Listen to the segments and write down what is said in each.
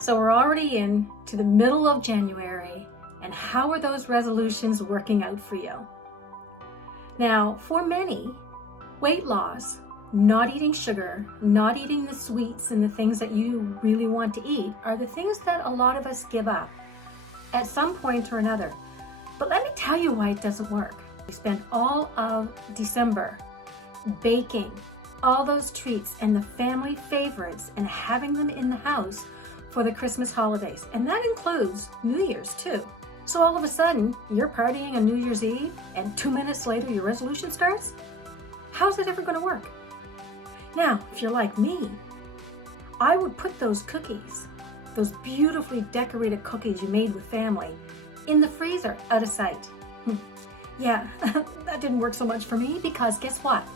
So we're already in to the middle of January, and how are those resolutions working out for you? Now, for many, weight loss, not eating sugar, not eating the sweets and the things that you really want to eat are the things that a lot of us give up at some point or another. But let me tell you why it doesn't work. We spend all of December baking all those treats and the family favorites and having them in the house for the Christmas holidays. And that includes New Year's too. So all of a sudden, you're partying on New Year's Eve and 2 minutes later your resolution starts? How's it ever going to work? Now, if you're like me, I would put those cookies, those beautifully decorated cookies you made with family, in the freezer out of sight. Yeah, that didn't work so much for me because guess what?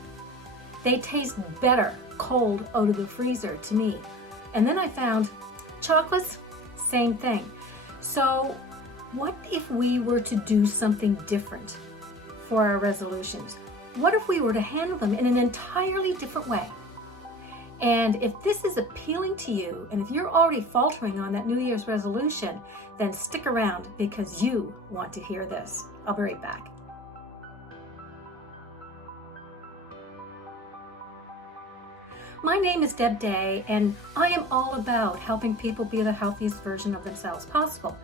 They taste better cold out of the freezer to me. And then I found chocolates, same thing. So what if we were to do something different for our resolutions? What if we were to handle them in an entirely different way? And if this is appealing to you, and if you're already faltering on that New Year's resolution, then stick around because you want to hear this. I'll be right back. My name is Deb Day, and I am all about helping people be the healthiest version of themselves possible.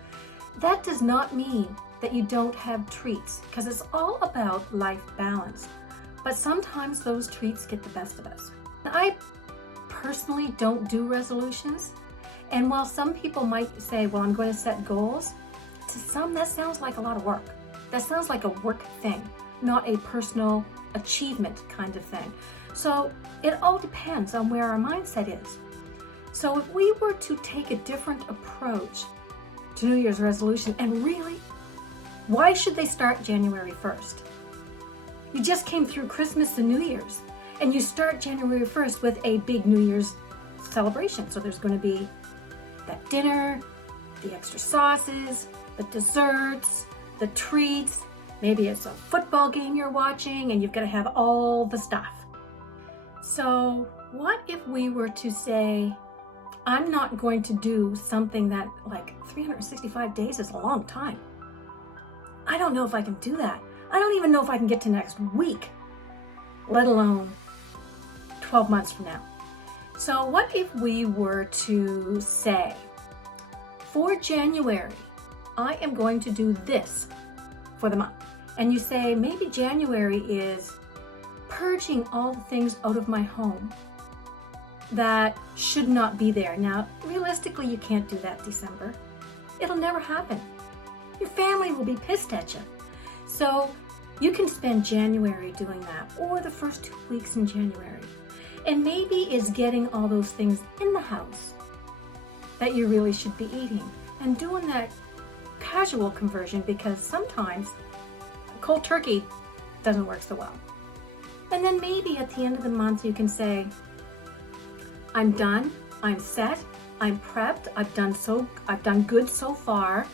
That does not mean that you don't have treats, because it's all about life balance. But sometimes those treats get the best of us. I personally don't do resolutions, and while some people might say, well, I'm going to set goals, to some that sounds like a lot of work. That sounds like a work thing, not a personal achievement kind of thing. So it all depends on where our mindset is. So if we were to take a different approach to New Year's resolution, and really, why should they start January 1st? You just came through Christmas and New Year's, and you start January 1st with a big New Year's celebration. So there's going to be that dinner, the extra sauces, the desserts, the treats. Maybe it's a football game you're watching and you've got to have all the stuff. So what if we were to say, I'm not going to do something that, like 365 days is a long time. I don't know if I can do that. I don't even know if I can get to next week, let alone 12 months from now. So what if we were to say, for January, I am going to do this for the month. And you say, maybe January is purging all the things out of my home that should not be there. Now, realistically, you can't do that December. It'll never happen. Your family will be pissed at you. So you can spend January doing that, or the first 2 weeks in January. And maybe it's getting all those things in the house that you really should be eating and doing that casual conversion, because sometimes cold turkey doesn't work so well. And then maybe at the end of the month you can say, I'm done, I'm set, I'm prepped, I've done good so far,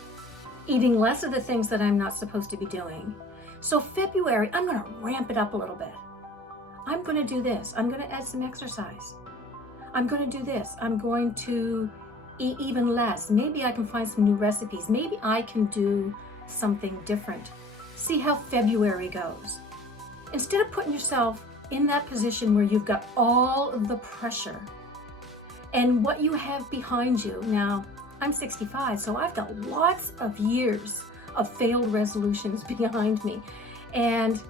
eating less of the things that I'm not supposed to be doing. So February, I'm going to ramp it up a little bit. I'm going to do this. I'm going to add some exercise. I'm going to do this. I'm going to eat even less. Maybe I can find some new recipes. Maybe I can do something different. See how February goes. Instead of putting yourself in that position where you've got all of the pressure and what you have behind you. Now, I'm 65, so I've got lots of years of failed resolutions behind me. And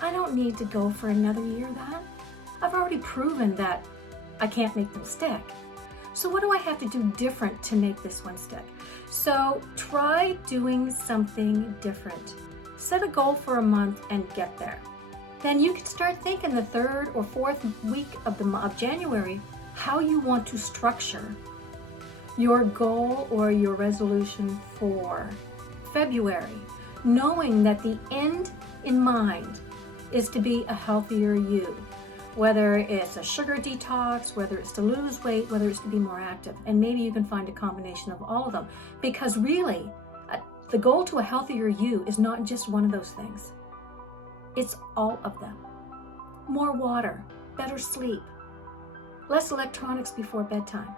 I don't need to go for another year of that. I've already proven that I can't make them stick. So what do I have to do different to make this one stick? So try doing something different. Set a goal for a month and get there. Then you can start thinking the 3rd or 4th week of January how you want to structure your goal or your resolution for February, knowing that the end in mind is to be a healthier you, whether it's a sugar detox, whether it's to lose weight, whether it's to be more active. And maybe you can find a combination of all of them, because really the goal to a healthier you is not just one of those things. It's all of them. More water, better sleep, less electronics before bedtime.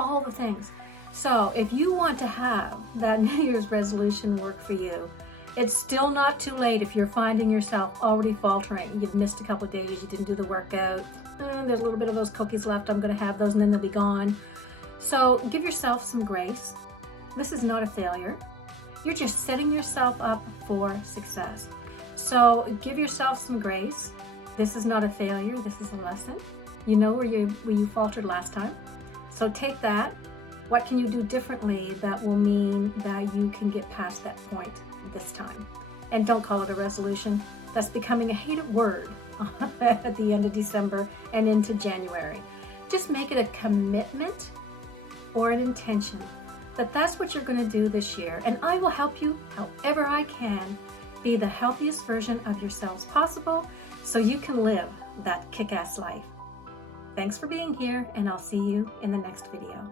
all the things. So if you want to have that New Year's resolution work for you, it's still not too late if you're finding yourself already faltering. You've missed a couple of days, you didn't do the workout, there's a little bit of those cookies left, I'm going to have those and then they'll be gone. So give yourself some grace. This is not a failure. You're just setting yourself up for success. So give yourself some grace. This is not a failure, this is a lesson. You know where you faltered last time. So take that. What can you do differently that will mean that you can get past that point this time? And don't call it a resolution. That's becoming a hated word at the end of December and into January. Just make it a commitment or an intention that that's what you're going to do this year. And I will help you however I can be the healthiest version of yourselves possible so you can live that kick-ass life. Thanks for being here, and I'll see you in the next video.